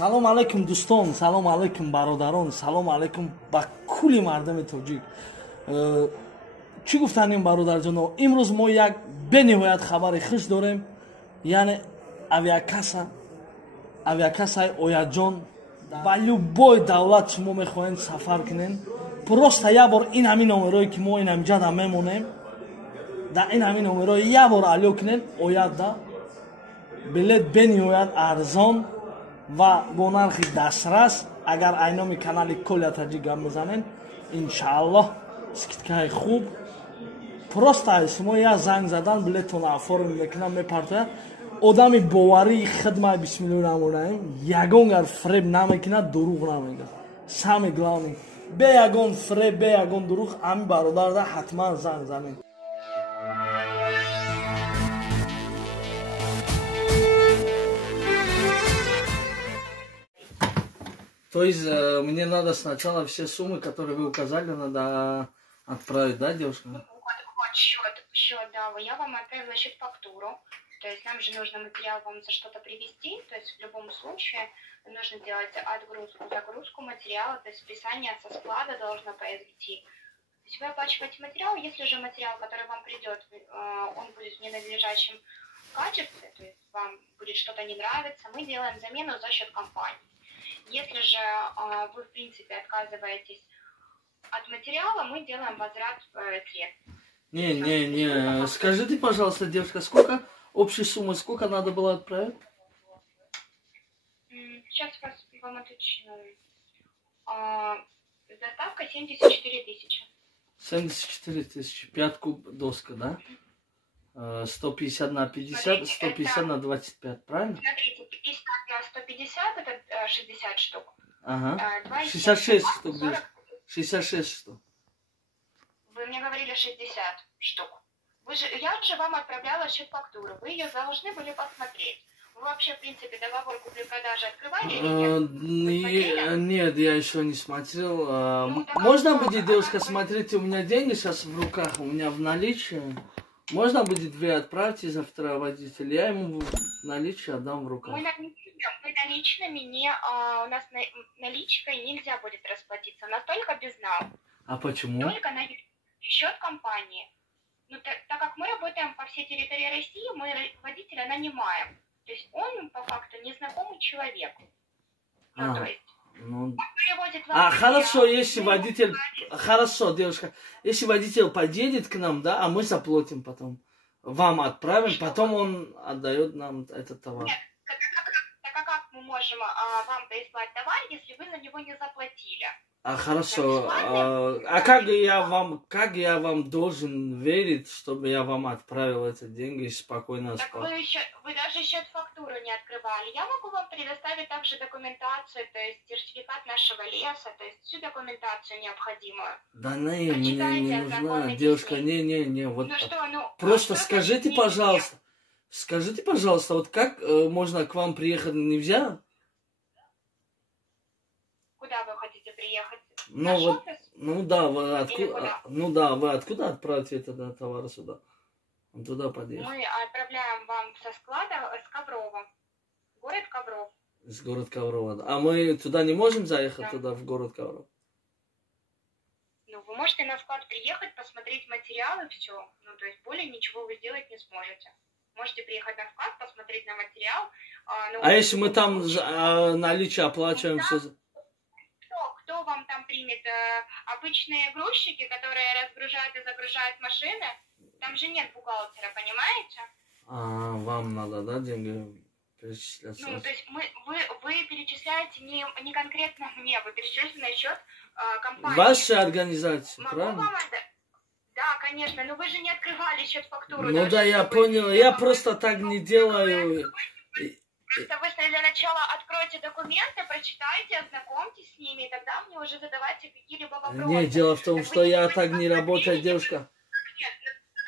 салом алейкум дӯстон, салом алейкум бародарон, салом алейкум ба кулли мардами тоҷик. Чӣ гуфтанем бародарҷоно? Имрӯз мо як бениҳоят хабари хуш дорем. Яъне авиакасаи Оятҷон ба любой давлат шумо мехоҳед сафар кунед. Просто як бор ин ҳамин номерое ки мо ин ҳамҷа да мемонем, да ин ҳамин номерое як бор алё кунед. Оятда билет бениҳоят арзон ва бо нархи дастрас. Агар айноми канали Коля Таҷик гап мезанед, иншааллоҳ скидкаи хуб. Просто шумо як занг задан билеттон оформим мекунам, мепартояд. Одами боварии хидмаи бисмиллоҳирраҳмонирраҳим ягон гар фреб намекунад, дурӯғ намегӯяд. Самое главное, бе ягон фреб, бе ягон дурӯғ ҳамин бародарда ҳатман занг занед. То есть мне надо сначала все суммы, которые вы указали, надо отправить, да, девушка? Вот счет, да. Я вам отправила счет-фактуру. То есть нам же нужно материал вам за что-то привезти. То есть в любом случае нужно делать отгрузку, загрузку материала. То есть списание со склада должно произойти. То есть вы оплачиваете материал. Если же материал, который вам придет, он будет в ненадлежащем качестве, то есть вам будет что-то не нравиться, мы делаем замену за счет компании. Если же вы, в принципе, отказываетесь от материала, мы делаем возврат средств. Не. Скажите, пожалуйста, девушка, сколько общей суммы, сколько надо было отправить? Сейчас вам отвечу. Доставка 74 тысячи. 74 тысячи. Пятку доска, да? 150 на 50, 150 на 25, правильно? Смотрите, 50 на 150 это 60 штук. Ага. 66 штук. 66 штук. Вы мне говорили 60 штук. Я же вам отправляла счет-фактуру. Вы ее должны были посмотреть. Вы вообще, в принципе, договор купли-продажи открывали или нет? Нет, я еще не смотрел. Можно будет, девушка, смотрите, у меня деньги сейчас в руках, у меня в наличии. Можно будет вы отправьте завтра водителя, я ему в наличии отдам в руках. Мы наличными не, у нас наличкой нельзя будет расплатиться, у нас только безнал. А почему? Только на счет компании. Ну, так как мы работаем по всей территории России, мы водителя нанимаем. То есть он по факту незнакомый человек. Ну, то есть... Хорошо, если водитель... Хорошо, девушка. Если водитель подъедет к нам, да, а мы заплатим потом. Вам отправим, потом он отдает нам этот товар. Нет, так как мы можем вам прислать товар, если вы за него не заплатили? Хорошо. Как я вам должен верить, чтобы я вам отправил эти деньги и спокойно спал? Вы даже счет-фактуру не открывали. Я могу вам предоставить также документацию, то есть сертификат нашего леса, то есть всю документацию необходимую. Да мне не нужна, девушка, не. Вот ну что, просто скажите, пожалуйста. Скажите, пожалуйста, вот как можно к вам приехать, нельзя? Куда вы хотите приехать? Вы откуда отправите этот товар сюда? Он туда подъехал. Мы отправляем вам со склада с Коврова. Город Ковров. С город Коврова, да. А мы туда не можем заехать, да. Туда, в город Ковров? Ну, вы можете на склад приехать, посмотреть материал и все. Ну, то есть более ничего вы сделать не сможете. Можете приехать на склад, посмотреть на материал. А если мы там наличие оплачиваем все? Кто вам там примет? Обычные грузчики, которые разгружают и загружают машины? Там же нет бухгалтера, понимаете? Вам надо, да, деньги перечислять? Ну, то есть вы перечисляете не конкретно мне, вы перечисляете на счет компании. Ваша организация, правильно? Да, конечно, но вы же не открывали счет-фактуру. Ну да, я понял, я просто так не делаю. Просто вы для начала откройте документы, прочитайте, ознакомьтесь с ними, и тогда мне уже задавайте какие-либо вопросы. Нет, дело в том, что я так не работаю, девушка. Нет,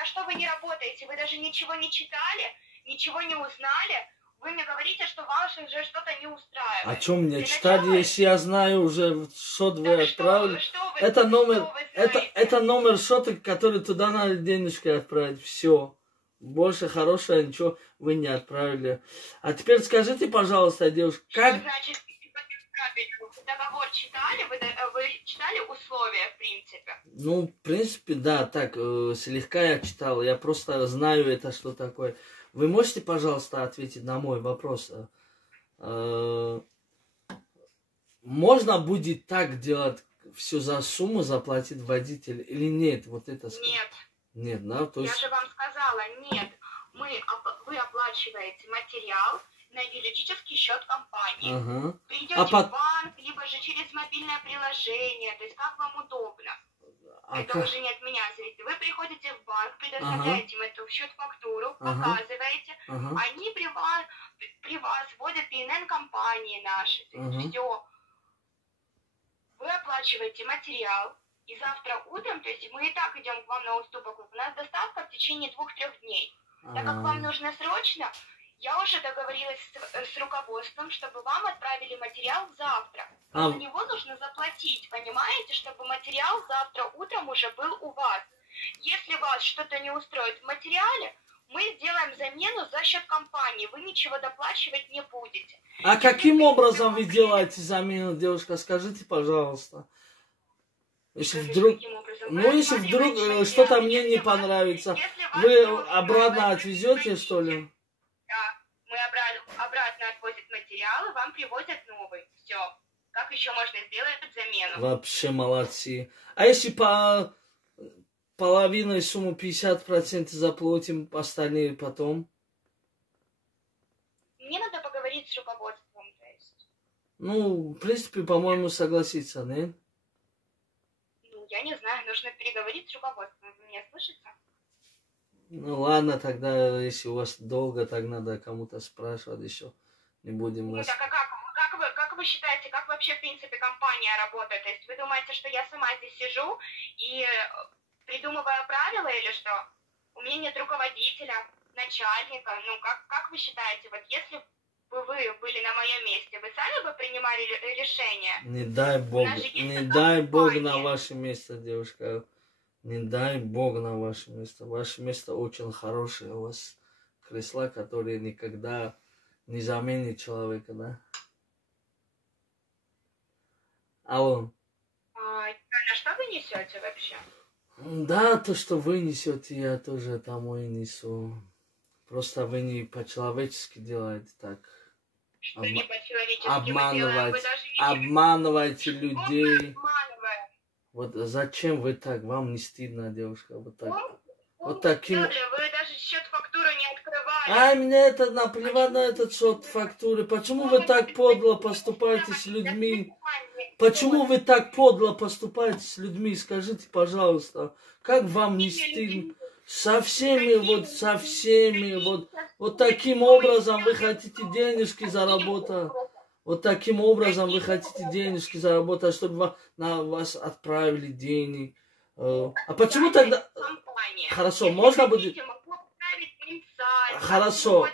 а что вы не работаете? Вы даже ничего не читали, ничего не узнали. Вы мне говорите, что вас уже что-то не устраивает. О чем мне читать, если я знаю уже, что вы отправили? Это номер счета, который туда надо денежкой отправить. Все. Больше хорошего ничего вы не отправили. А теперь скажите, пожалуйста, девушка, как... Что значит договор читали? Вы читали условия, в принципе? Ну, в принципе, да, так, слегка я читал. Я просто знаю это, что такое. Вы можете, пожалуйста, ответить на мой вопрос? Можно будет так делать, все за сумму заплатит водитель или нет? Вот это... Нет. Нет, да? То есть... Я же вам сказала, нет. Вы оплачиваете материал на юридический счет компании. Ага. Придете в банк, либо же через мобильное приложение, то есть как вам удобно. Это уже не от меня зависит. Вы приходите в банк, предоставляете им эту счет-фактуру, показываете, они при вас вводят ИНН компании наши. То есть все. Вы оплачиваете материал, и завтра утром, то есть мы и так идем к вам на уступок, у нас доставка в течение 2-3 дней. Так как вам нужно срочно, я уже договорилась с руководством, чтобы вам отправили материал завтра. За него нужно заплатить, понимаете, чтобы материал завтра утром уже был у вас. Если вас что-то не устроит в материале, мы сделаем замену за счет компании, вы ничего доплачивать не будете. А каким образом вы делаете замену, девушка, скажите, пожалуйста. Если вдруг, если вдруг что-то мне не понравится, вы обратно отвезете, что ли? Да, мы обратно отвозят материалы, вам привозят новый. Все. Как еще можно сделать замену? Вообще молодцы. А если по половиной суммы 50% заплатим, остальные потом? Мне надо поговорить с руководством, то есть. Ну, в принципе, по-моему, согласиться, нет? Я не знаю, нужно переговорить с руководством. Вы меня слышите? Ну ладно, тогда, если у вас долго, так надо кому-то спрашивать еще. Не будем вас... Так, а как вы считаете, как вообще, в принципе, компания работает? То есть вы думаете, что я сама здесь сижу и придумываю правила или что? У меня нет руководителя, начальника. Ну, как вы считаете, вот если бы вы были на моем месте, вы сами бы принимали решение? Не дай Бог, не дай Бог на ваше место, девушка. Не дай Бог на ваше место. Ваше место очень хорошее. У вас кресла, которые никогда не заменят человека, да? Алло. На что вы несете вообще? Да, то, что вы несете, я тоже домой несу. Просто вы не по-человечески делаете так. Что не по-человечески обманываете людей. Вот зачем вы так? Вам не стыдно, девушка? Вот так. Вот таким... Вы даже счет-фактуру не открывали. А мне это наплевать на этот счет-фактуры. Почему вы так подло поступаете с людьми? Почему вы так подло поступаете с людьми? Скажите, пожалуйста, как вам не стыдно? Со всеми, вот таким образом вы хотите денежки заработать. Вот таким образом вы хотите денежки заработать, чтобы на вас отправили денег. А почему тогда... Хорошо, можно будет... Хорошо,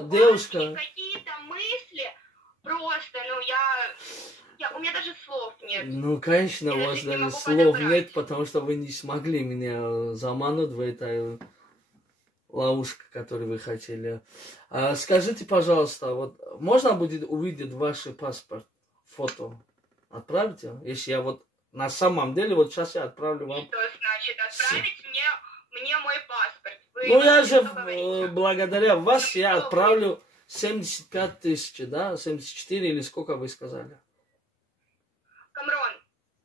девушка. Какие-то мысли просто, у меня даже слов нет. Ну, конечно, у вас даже слов нет, потому что вы не смогли меня замануть в этой ловушке, которую вы хотели. Скажите, пожалуйста, вот можно будет увидеть ваш паспорт, фото? Отправите? Если я вот на самом деле, вот сейчас я отправлю вам... Что значит отправить мне мой паспорт? Ну, я же благодаря вас я отправлю 75 тысяч, да? 74 или сколько вы сказали? Камрон.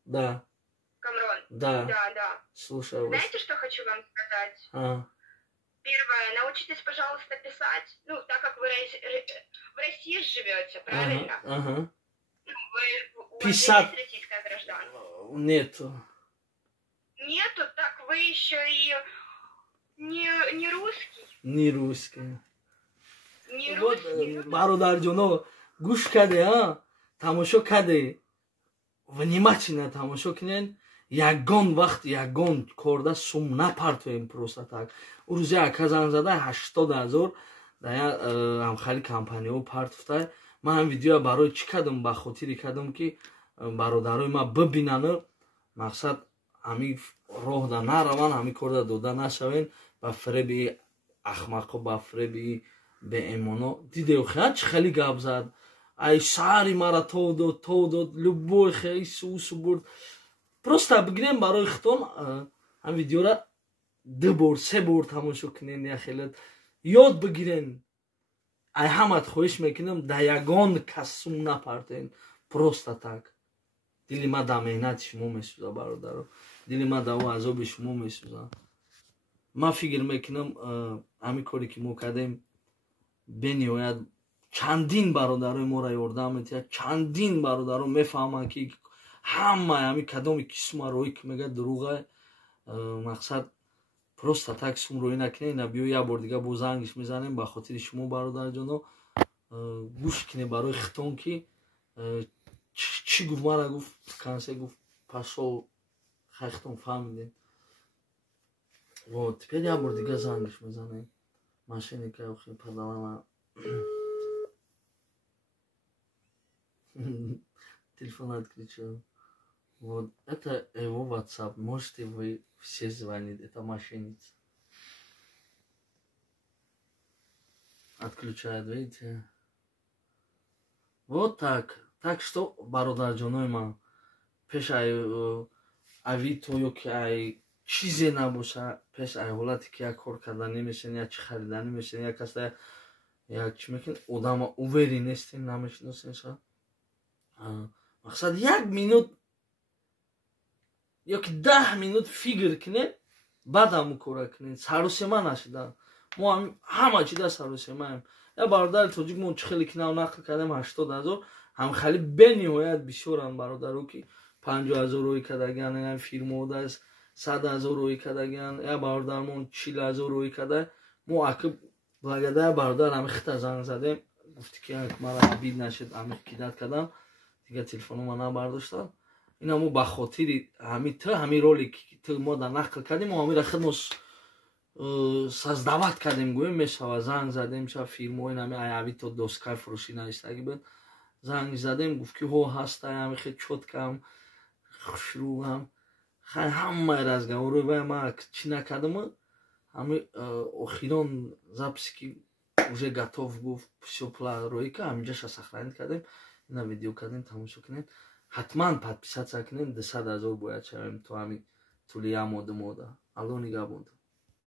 Да. Камрон. Да. Да. Слушаю вас. Знаете, что хочу вам сказать? Первое, научитесь, пожалуйста, писать. Ну, так как вы в России живете, правильно? Ага. У вас есть российское гражданство? Нету. Нету? Так вы еще и не русский? Не русский. Не русский? Бародар ҷоно, гӯш карде, тамошо карде. Внимательно тамошо кинен. Ягон вақт ягон корда сум напартоем просто так. Урӯз як казанзада 80,000 да амхали компанияо партофтай. Ман видео барои чӣ кардам, ба хотири кардам ки бародарои ман бибинанд. Мақсад ҳамин роҳда нараванд, ҳамин корда дода нашавен ба фреби ахмақо, ба фреби беэмоно. Дидеё чӣ хеле гап зад. ай шаҳри мара то дод любой хеле сусу бурд. Просто бигирем барои хитон ҳам видеора 2 бор 3 бор тамошо кунен, яхелат ёд бигирен. ай ҳамат хоҳиш мекунам да ягон касум напартен. Просто так дили ма да меҳнати шумо месӯза бародаро, дили ма да азоби шумо месӯза. Ман фикр мекунам ҳамин коре ки мо кардем бениҳоят чандин бародарои моро ёрдам метиҳад, чандин бародаро мефаҳманд ки ҳамаи ҳамин кадоми ки сумароӣ ки мега дуруға. Мақсад просто так сумроӣ накунед. Ина биё як бор дига бо зангиш мезанем ба хотири шумо бародарҷоно. гӯш кинед барои хитон ки чӣ гуфт. мара гуфт кансе гуфт пашо хайтон фаҳмидем. Вот теперь як бор дига зангиш мезанем. Машиника охи падалама. Телефон отключил. Вот это его WhatsApp. Можете вы все звонить. Это мошенница. Отключает, видите? Вот так. Так что, бародарҷонои ман, пеш ави то ёки ай чизе набоша, пеш ай ҳолате ки як кор кардан немешен, як чи харидан немешен, як каста як чи мекун одама увери нестен, намешиносен ша. Мақсад 1 минут ёки 10 минут фикр кунед, баъд ҳамун кора кунед. Сарусема нашида. мо ҳама чида сарусемаем. Я бародари тоҷик мо чӣ хеле кинав нақл кардем 80 000. ҳам хали бениҳоят бисёранд бародаро ки 50 000 роӣ кардагиан, я фирмода 100 000 роӣ кардагиан, я бародармон 40 000 роӣ карда. мо аки благодаря бародар ҳами хита занг задем, гуфти ки мара обид нашид, ҳами кидат кардам, дига телефонома набардоштам. ина мо ба хотири ҳами ту ҳами роли ки ту мо да нақл кардем, мо ҳамира хидмос создават кардем, гӯем мешава. Занг задем ша фирмои нами аяви то доскаи фурӯшӣ навиштаги буд. Занг задем, гуфт ки ҳо ҳастай, ҳами хеле чоткам, хушрӯам. ҳамаи разговорои вай ман чӣ накардам, ҳами охирон записи ки уже готов гуфт всё планроӣ ка ҳаминҷаша сохранит кардем. ина видео кардем, тамошо кунед. ҳатман подписатсия кунед. 200 000 бояд шавем то ҳами тӯли 1 мода. Алло нигаҳбон.